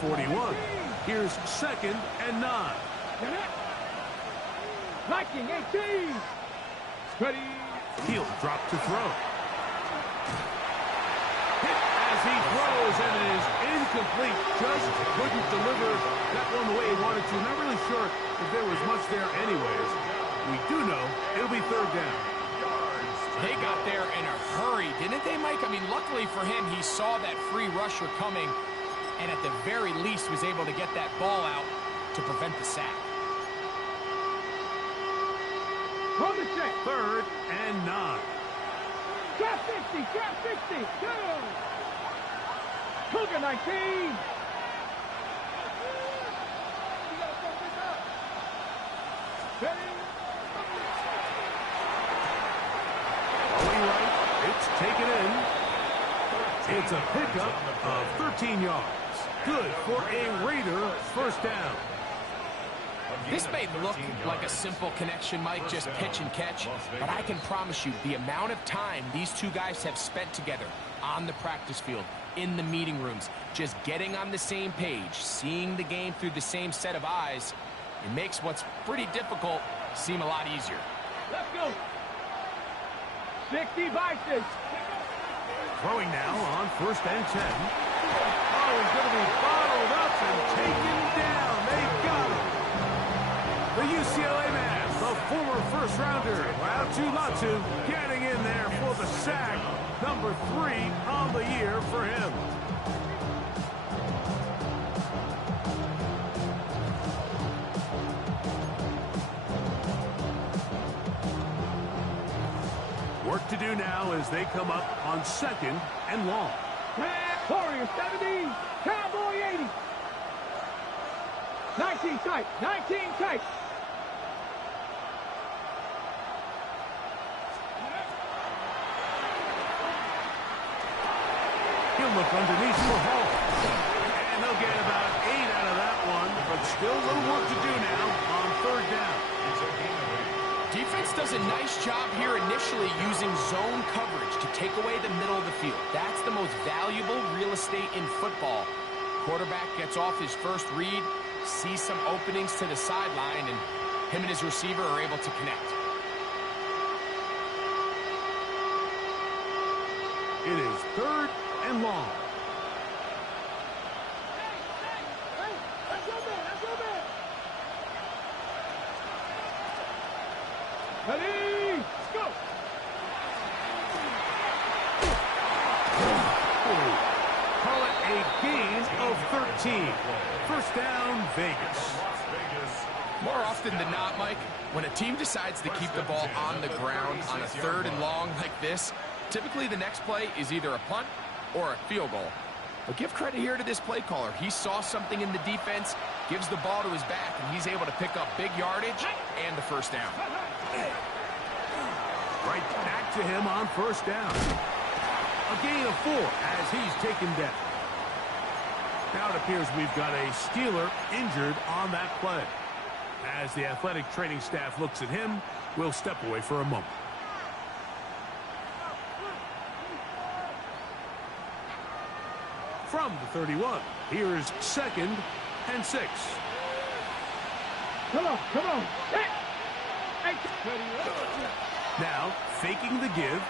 41. Here's 2nd and 9. Viking 18. Ready. He'll drop to throw. Hit as he throws, and it is incomplete. Just couldn't deliver that one the way he wanted to. Not really sure if there was much there anyways. We do know it'll be 3rd down. They got there in a hurry, didn't they, Mike? I mean, luckily for him, he saw that free rusher coming, and at the very least was able to get that ball out to prevent the sack. On the check. 3rd and 9. Trap 60. Trap 60. Go. Cougar 19. Ready. Going right. It's taken in. It's a pickup of 13 yards. Good for a Raider 1st down. This may look like a simple connection, Mike, just pitch and catch, but I can promise you the amount of time these two guys have spent together on the practice field, in the meeting rooms, just getting on the same page, seeing the game through the same set of eyes, it makes what's pretty difficult seem a lot easier. Let's go. 60 Bison. Throwing now on 1st and 10. Oh, he's going to be bottled up and taken down. They got him. The UCLA man, the former 1st-rounder, Latu, getting in there for the sack. Number 3 on the year for him. Work to do now as they come up on 2nd and long. Warrior 70. Cowboy 80. 19 tight. 19 tight. He'll look underneath for Hall. And they'll get about 8 out of that one, but still a little work to do now on 3rd down. Defense does a nice job here initially using zone coverage to take away the middle of the field. That's the most valuable real estate in football. Quarterback gets off his first read, sees some openings to the sideline, and him and his receiver are able to connect. It is 3rd and long. Ready. Go. Call it a gain of 13. 1st down, Vegas. More often than not, Mike, when a team decides to keep the ball on the ground on a 3rd and long like this, typically the next play is either a punt or a field goal. But give credit here to this play caller. He saw something in the defense, gives the ball to his back, and he's able to pick up big yardage and the 1st down. Right back to him on 1st down. A gain of 4 as he's taken down. Now it appears we've got a Steeler injured on that play. As the athletic training staff looks at him, we'll step away for a moment. From the 31, here's 2nd and 6. Come on. Come on. Hey. Now, faking the give.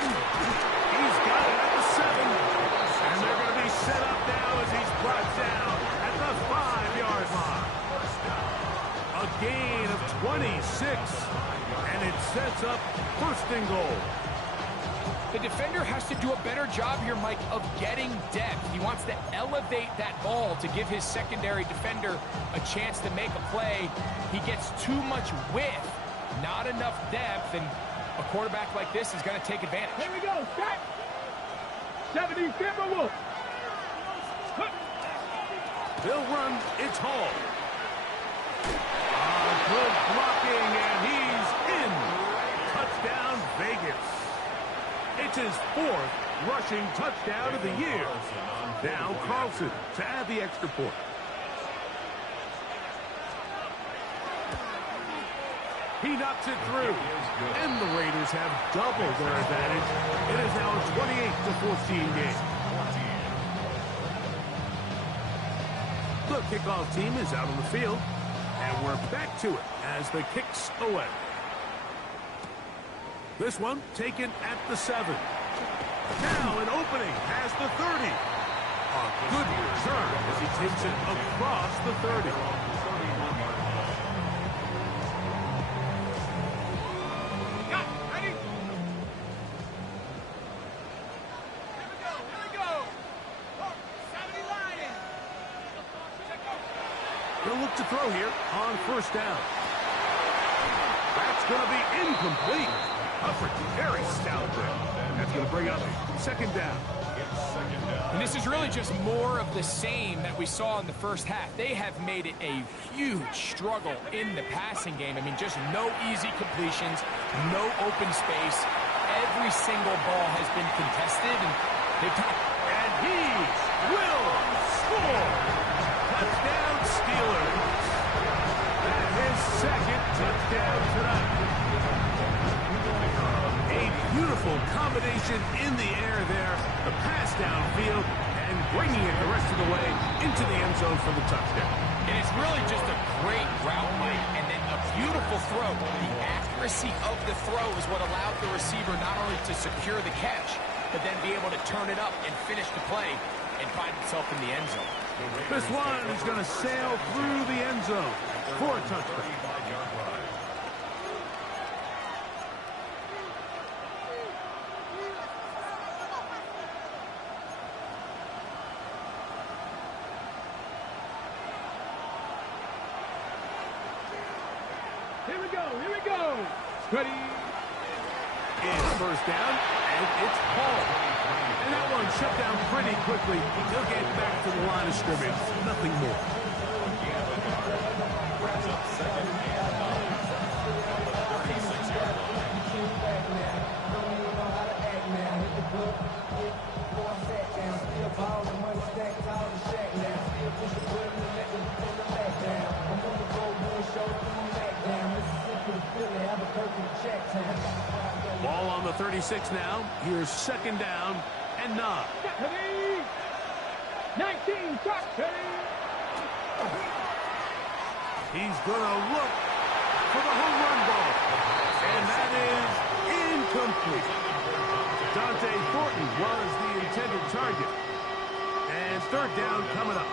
He's got it at the 7. And they're going to be set up now as he's brought down at the 5-yard line. A gain of 26. And it sets up 1st and goal. The defender has to do a better job here, Mike, of getting depth. He wants to elevate that ball to give his secondary defender a chance to make a play. He gets too much width, not enough depth, and a quarterback like this is going to take advantage. Here we go. Set. 70 Timberwolves. They'll run. It's Hall. Good blocking, and he's in. Touchdown, Vegas. It's his 4th rushing touchdown of the year. Now Carlson to add the extra point. He knocks it through. And the Raiders have doubled their advantage. It is now a 28-14 game. The kickoff team is out on the field, and we're back to it as the kick's away. This one taken at the 7. Now an opening has the 30. A good return as he takes it across the 30. He'll look to throw here on first down. That's going to be incomplete. Coverage very stout there. That's going to bring up second down. And this is really just more of the same that we saw in the first half. They have made it a huge struggle in the passing game. I mean, just no easy completions, no open space. Every single ball has been contested, and he will score. Touchdown Steelers. And his second touchdown tonight. A beautiful combination in the air there. The pass downfield and bringing it the rest of the way into the end zone for the touchdown. And it's really just a great route, Mike, and then a beautiful throw. The accuracy of the throw is what allowed the receiver not only to secure the catch, but then be able to turn it up and finish the play and find himself in the end zone. This one is going to sail through the end zone for a touchdown. Here we go. Ready. It's first down, and it's Paul. And that one shut down pretty quickly. He'll get back to the line of scrimmage. Nothing more. Ball on the 36 now. Here's second down and 9. 19, touch. He's going to look for the home run ball. And that is incomplete. Dante Thornton was the intended target. And third down coming up.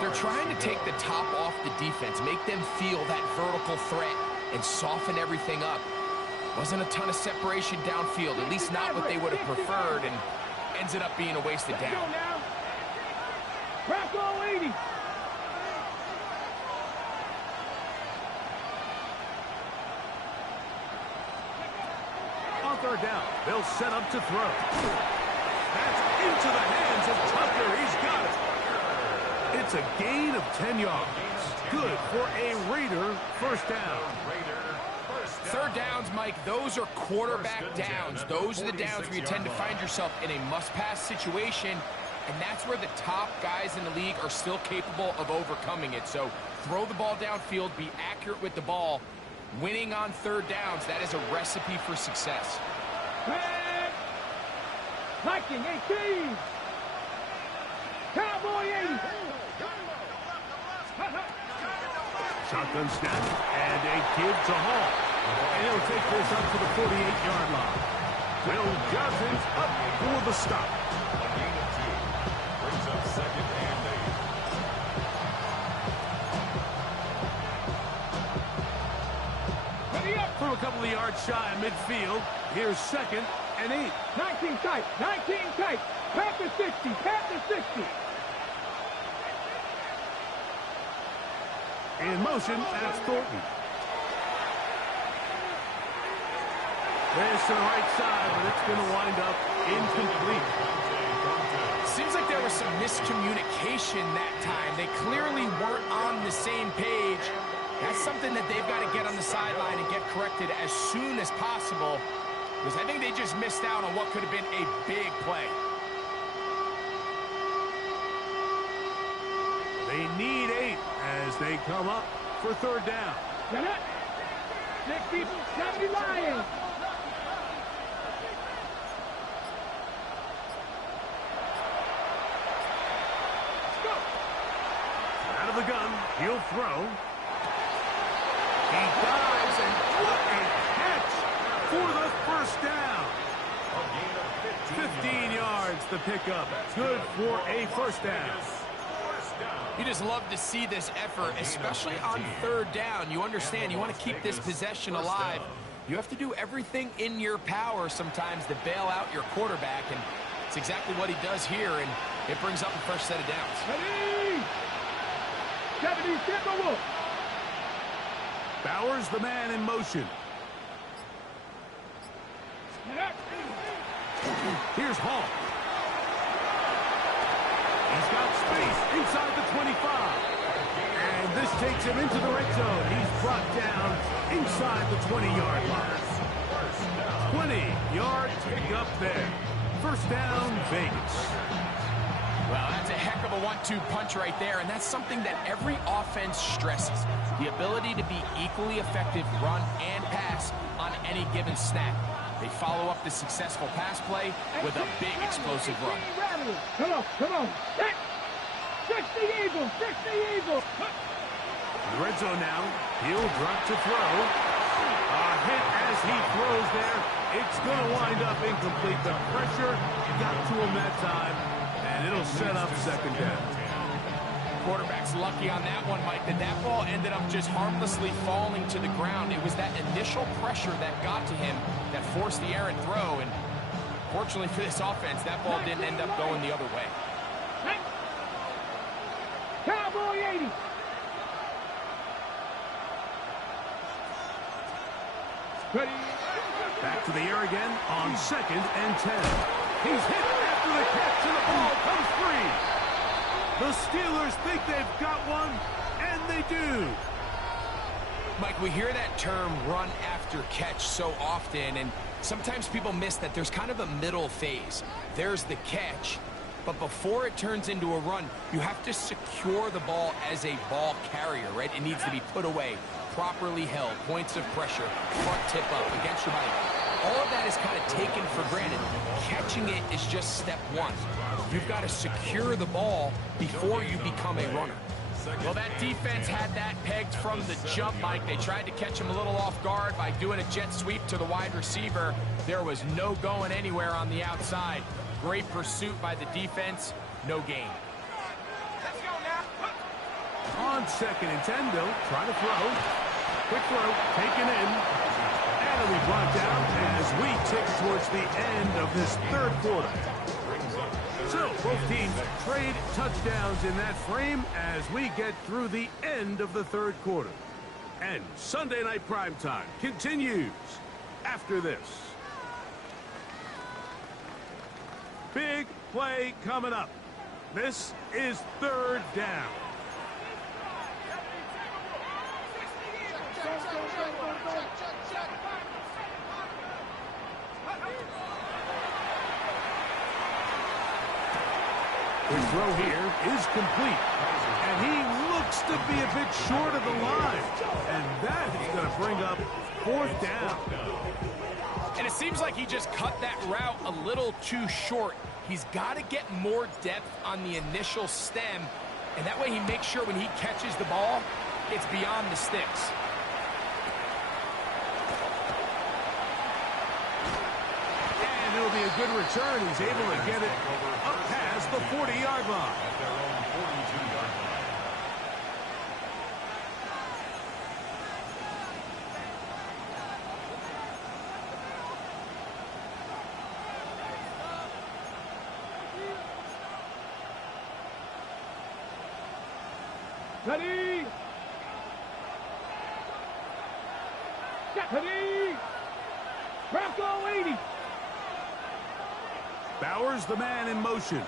They're trying to take the top off the defense, make them feel that vertical threat, and soften everything up. Wasn't a ton of separation downfield, at least not what they would have preferred, and ends it up being a wasted down. Crack all 80. On third down, they'll set up to throw. That's into the hands of Tucker. He's got it. It's a gain of 10 yards. Good for a Raider first down. Third downs, Mike, those are quarterback downs. Those are the downs where you tend to find yourself in a must-pass situation, and that's where the top guys in the league are still capable of overcoming it. So throw the ball downfield, be accurate with the ball. Winning on third downs, that is a recipe for success. Viking 18. Cowboy 80. Shotgun snap and a give to Hall. And he'll take this up to the 48-yard line. Will Johnson's up for the stop. A gain of 2. Brings up second and 8. Ready up. From a couple of yards shy of midfield, here's second and 8. 19 tight. 19 tight. Pat the 60. Pat the 60. In motion, that's Thornton. This to the right side, but it's going to wind up incomplete. Seems like there was some miscommunication that time. They clearly weren't on the same page. That's something that they've got to get on the sideline and get corrected as soon as possible, because I think they just missed out on what could have been a big play. They need 8 as they come up for third down. 60, 70 Lions. of the gun. He'll throw. He dives, and what a catch for the first down. 15 yards the pickup. Good for a first down. You just love to see this effort, especially on third down. You understand, you want to keep this possession alive. You have to do everything in your power sometimes to bail out your quarterback, and it's exactly what he does here, and it brings up the first set of downs. Bowers, the man in motion. Here's Hall. He's got space inside the 25. And this takes him into the red zone. He's brought down inside the 20-yard line. 20-yard pickup there. First down, Vegas. Well, that's a heck of a 1-2 punch right there, and that's something that every offense stresses. The ability to be equally effective run and pass on any given snap. They follow up the successful pass play with a big explosive run. Come on. Fix the eagle. Red zone now. He'll drop to throw. A hit as he throws there. It's going to wind up incomplete. The pressure got to him that time, and it'll set up second down. Quarterback's lucky on that one, Mike, that ball ended up just harmlessly falling to the ground. It was that initial pressure that got to him that forced the errant throw, and fortunately for this offense, that ball didn't end up going the other way. Cowboy 80. Back to the air again on 2nd and 10. He's hit after the catch, and the ball comes free. The Steelers think they've got one, and they do. Mike, we hear that term run after catch so often, and sometimes people miss that there's kind of a middle phase. There's the catch, but before it turns into a run, you have to secure the ball as a ball carrier, right? It needs to be put away, properly held, points of pressure, front tip up against your body. All of that is kind of taken for granted. Catching it is just step one. You've got to secure the ball before you become a runner. Well, that defense had that pegged from the jump, Mike. They tried to catch him a little off guard by doing a jet sweep to the wide receiver. There was no going anywhere on the outside. Great pursuit by the defense. No gain. Let's go now. On 2nd and 10, they'll try to throw. Quick throw, taken in. And it'll be brought down as we tick towards the end of this third quarter. So, both teams trade touchdowns in that frame as we get through the end of the third quarter. And Sunday Night Primetime continues after this. Big play coming up. This is third down. The throw here is complete. And he looks to be a bit short of the line. And that is going to bring up fourth down. And it seems like he just cut that route a little too short. He's got to get more depth on the initial stem. And that way he makes sure when he catches the ball, it's beyond the sticks. And it'll be a good return. He's able to get it up past the 40-yard line. Ready! Ready! Bronco 80! Bowers, the man in motion.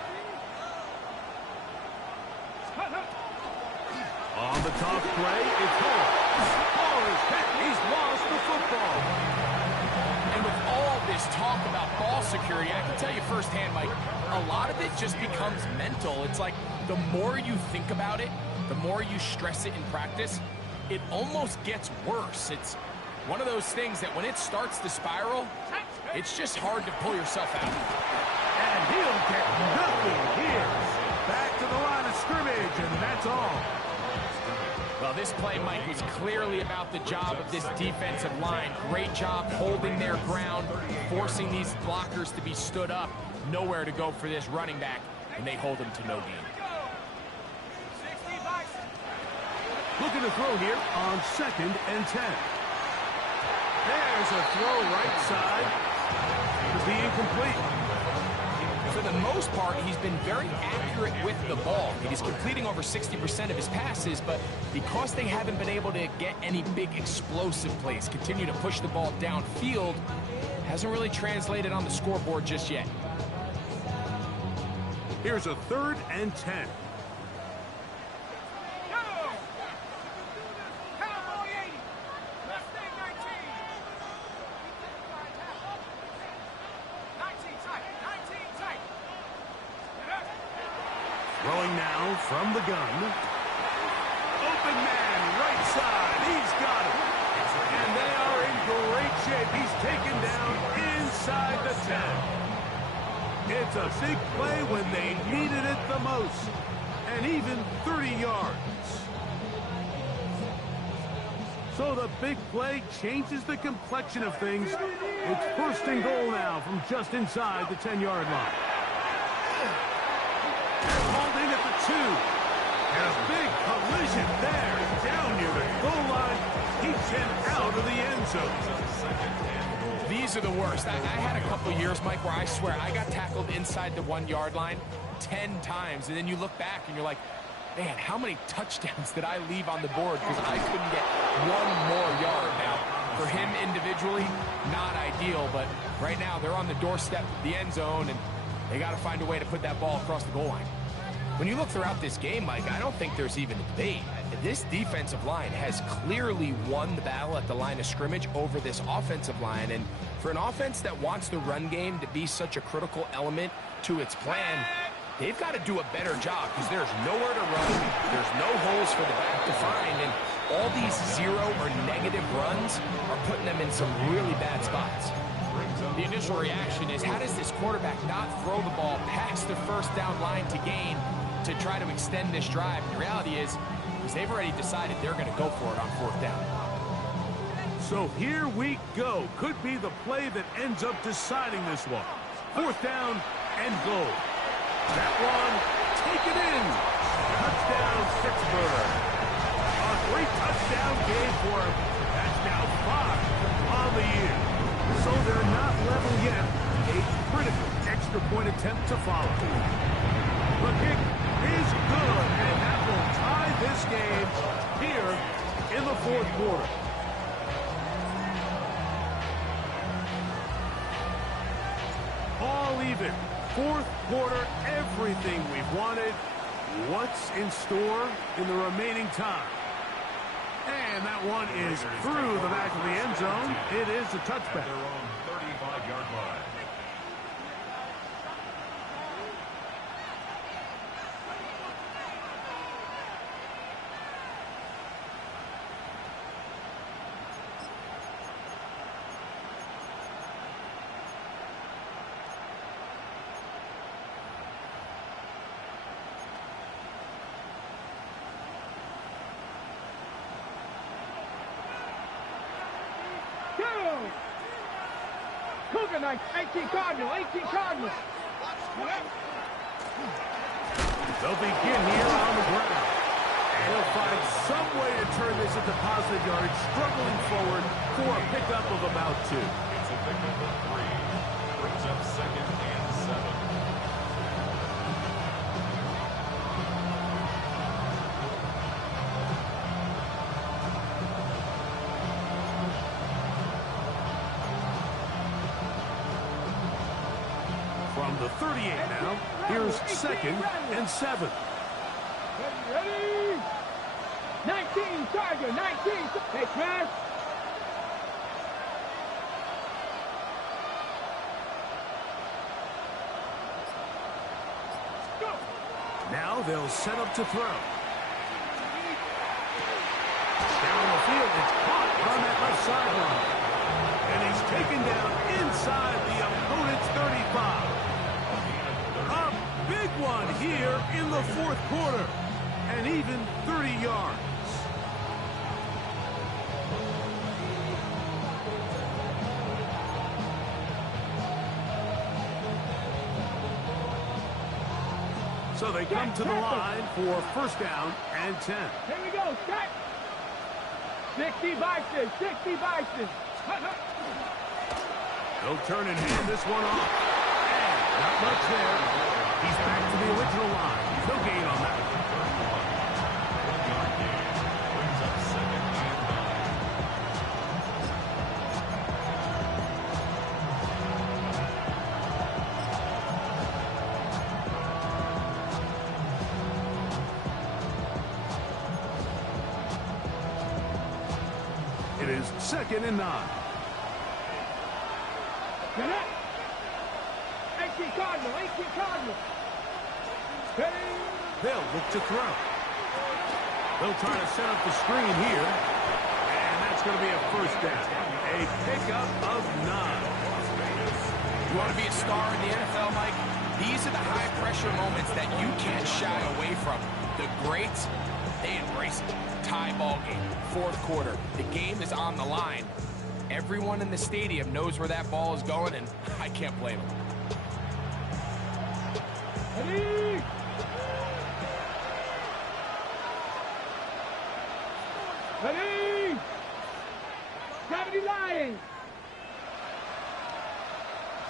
On the tough play, it's Hall. Hall is hit. He's lost the football. And with all this talk about ball security, I can tell you firsthand, Mike, a lot of it just becomes mental. It's like the more you think about it, the more you stress it in practice, it almost gets worse. It's one of those things that when it starts to spiral, it's just hard to pull yourself out. And he'll get nothing here. Back to the line of scrimmage, and that's all. Well, this play, Mike, was clearly about the job of this defensive line. Great job holding their ground, forcing these blockers to be stood up. Nowhere to go for this running back, and they hold him to no gain. Looking to throw here on 2nd and 10. There's a throw right side. To be incomplete. For the most part, he's been very accurate with the ball. He's completing over 60% of his passes, but because they haven't been able to get any big explosive plays, continue to push the ball downfield, hasn't really translated on the scoreboard just yet. Here's a 3rd and 10. Throwing now from the gun. Open man, right side. He's got it. And they are in great shape. He's taken down inside the 10. It's a big play when they needed it the most. And even 30 yards. So the big play changes the complexion of things. It's 1st and goal now from just inside the 10-yard line. Holding at the 2. And a big collision there. Down near the goal line. Keeps him out of the end zone. These are the worst. I had a couple years, Mike, where I swear I got tackled inside the 1-yard line 10 times. And then you look back and you're like, man, how many touchdowns did I leave on the board because I couldn't get one more yard? Now, for him individually, not ideal. But right now, they're on the doorstep of the end zone, and they got to find a way to put that ball across the goal line. When you look throughout this game, Mike, I don't think there's even a debate. This defensive line has clearly won the battle at the line of scrimmage over this offensive line. And for an offense that wants the run game to be such a critical element to its plan, they've got to do a better job because there's nowhere to run. There's no holes for the back to find. And all these 0 or negative runs are putting them in some really bad spots. The initial reaction is, how does this quarterback not throw the ball past the 1st down line to gain to try to extend this drive? And the reality is they've already decided they're going to go for it on 4th down. So here we go. Could be the play that ends up deciding this one. 4th down and goal. That one, take it in. Touchdown, Pittsburgh. A great touchdown game for him. That's now 5 on the year. So they're not level yet. A critical extra point attempt to follow. The kick is good, and that will tie this game here in the 4th quarter. All even. 4th quarter, everything we've wanted. What's in store in the remaining time? And that one is through the back of the end zone. It is a touchback. Their own 35-yard line. Cougar 18 Cardinal, 18 Cardinal. They'll begin here on the ground. And he'll find some way to turn this into positive yardage, struggling forward for a pickup of about 2. It's a pickup of 3. Brings up 2nd and 7. From the 38 now, here's 2nd and 7. Ready? 19 Tiger, 19. Hey, man. Now they'll set up to throw. Down the field, it's caught on that left sideline. And he's taken down inside the opponent's 35. A big one here in the 4th quarter. And even 30 yards. So they come to the line for first down and 10. Here we go, set. 60 BIGSsn, 60 BIGSsn. They'll turn and hand this one off. And not much there. He's back to the original line. No gain on that. Brings up second and 9. It is second and 9. Get up. 18 Cardinal, 18 Cardinal. Steady. They'll look to throw. They'll try to set up the screen here. And that's going to be a first down. A pickup of 9. You want to be a star in the NFL, Mike? These are the high-pressure moments that you can't shy away from. The greats, they embrace it. Tie ball game, fourth quarter. The game is on the line. Everyone in the stadium knows where that ball is going, and I can't blame them. Ready. Ready. 70 Lions.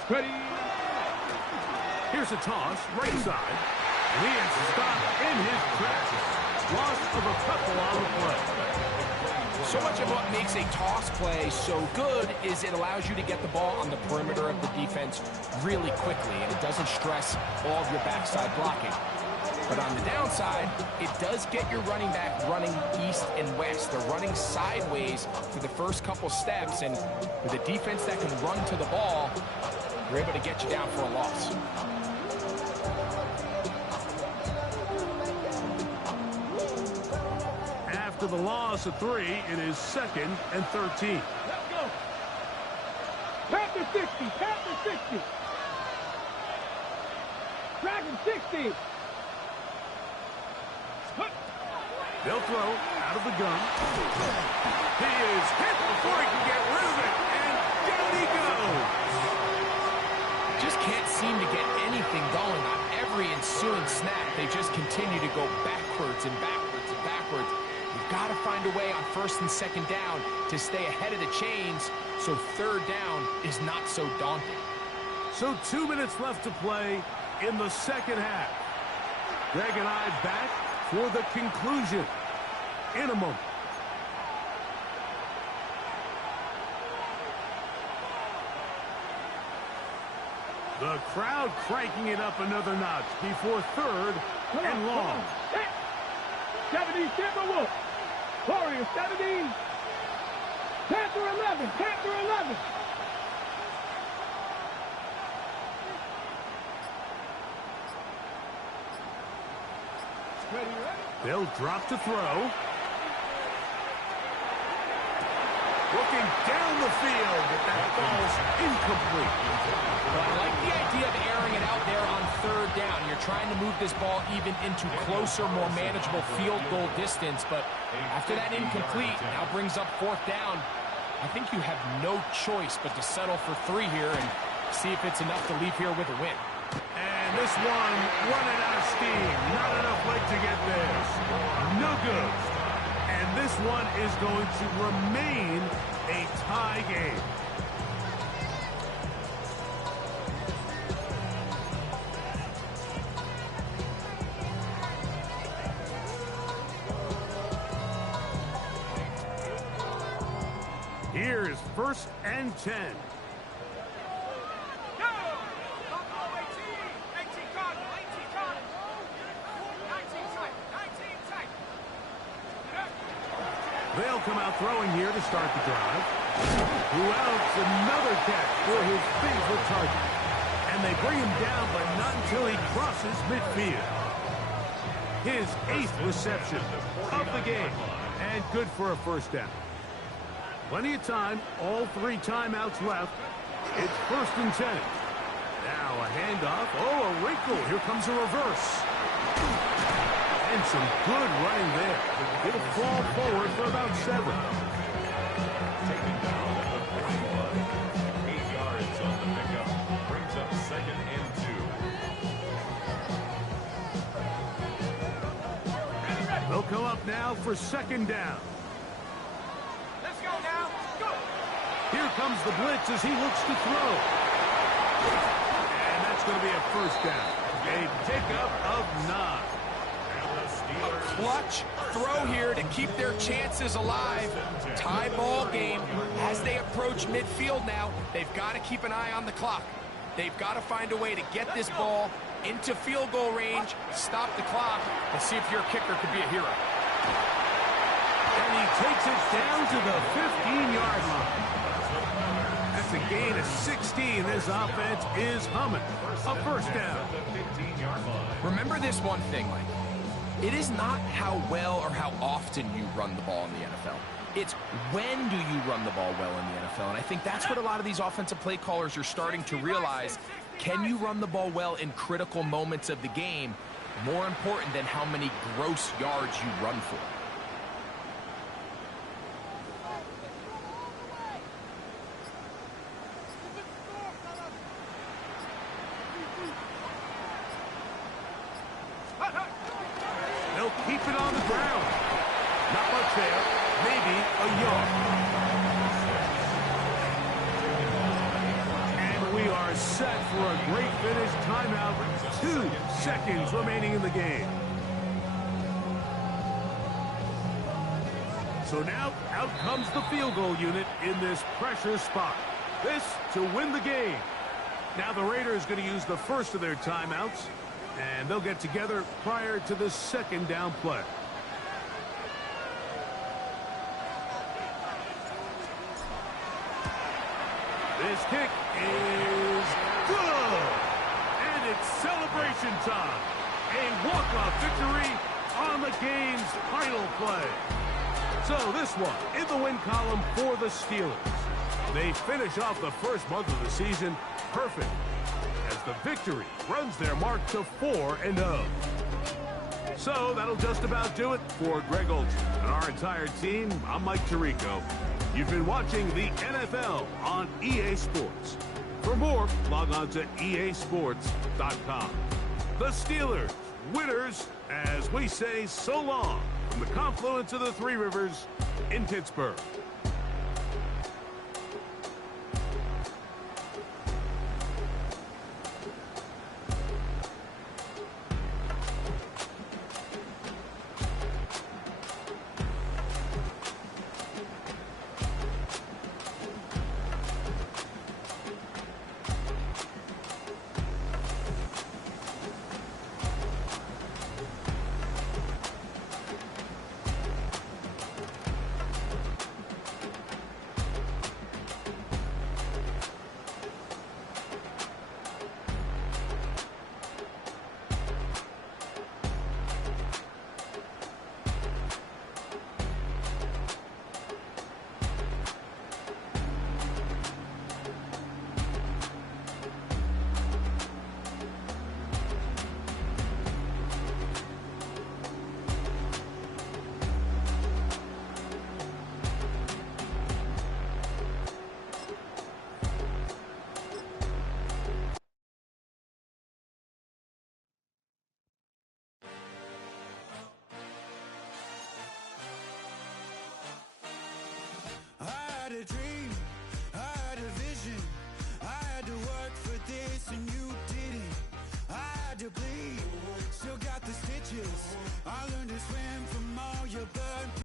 Ready. Here's a toss, right side. And he is stopped in his tracks. Loss of a couple on the play. So much of what makes a toss play so good is it allows you to get the ball on the perimeter of the defense really quickly, and it doesn't stress all of your backside blocking. But on the downside, it does get your running back running east and west. They're running sideways for the first couple steps, and with a defense that can run to the ball, they're able to get you down for a loss. After the loss of 3, it is second and 13. Let's go. Panther 60, Panther 60. Dragon 60. They'll throw out of the gun. He is hit before he can get rid of it, and down he goes. Just can't seem to get anything going on every ensuing snap. They just continue to go backwards and backwards and backwards. You've got to find a way on first and second down to stay ahead of the chains so third down is not so daunting. So 2 minutes left to play in the second half. Greg and I back for the conclusion in a moment. The crowd cranking it up another notch before third and long. 70 Timberwolves. Warriors 70. Panther 11. Panther 11. Ready, ready. They'll drop to throw. Looking down the field, but that ball's incomplete. Well, I like the idea of airing it out there on third down. You're trying to move this ball even into closer, more manageable field goal distance, but after that incomplete, now brings up fourth down. I think you have no choice but to settle for 3 here and see if it's enough to leave here with a win. And this one running out of steam. Not enough leg to get this. No good. And this one is going to remain a tie game. Here is first and 10. They'll come out throwing here to start the drive. Who else? Another catch for his favorite target. And they bring him down, but not until he crosses midfield. His 8th reception of the game. And good for a first down. Plenty of time. All 3 timeouts left. It's first and 10. Now a handoff. Oh, a wrinkle. Here comes a reverse. And some good running there. He'll fall forward for about 7. taken down at the 41. 8 yards on the pickup. Brings up second and 2. up now for second down. Let's go now. Go. Here comes the blitz as he looks to throw. And that's going to be a first down. A pickup of 9. A clutch throw here to keep their chances alive. Tie ball game. As they approach midfield now, they've got to keep an eye on the clock. They've got to find a way to get this ball into field goal range, stop the clock, and see if your kicker could be a hero. And he takes it down to the 15-yard line. That's a gain of 16. This offense is humming. A first down. Remember this one thing, Mike. It is not how well or how often you run the ball in the NFL. It's when do you run the ball well in the NFL. And I think that's what a lot of these offensive play callers are starting to realize. Can you run the ball well in critical moments of the game? More important than how many gross yards you run for. They'll keep it on the ground. Not much there. Maybe a yard. And we are set for a great finish. Timeout. 2 seconds remaining in the game. So now out comes the field goal unit in this pressure spot. This to win the game. Now the Raiders going to use the first of their timeouts. And they'll get together prior to the second down play. This kick is good. And it's celebration time. A walk-off victory on the game's final play. So this one in the win column for the Steelers. They finish off the first month of the season perfect, as the victory runs their mark to 4-0. So that'll just about do it for Greg Olsen and our entire team. I'm Mike Tirico. You've been watching the NFL on EA Sports. For more, log on to easports.com. The Steelers, winners, as we say so long from the confluence of the Three Rivers in Pittsburgh.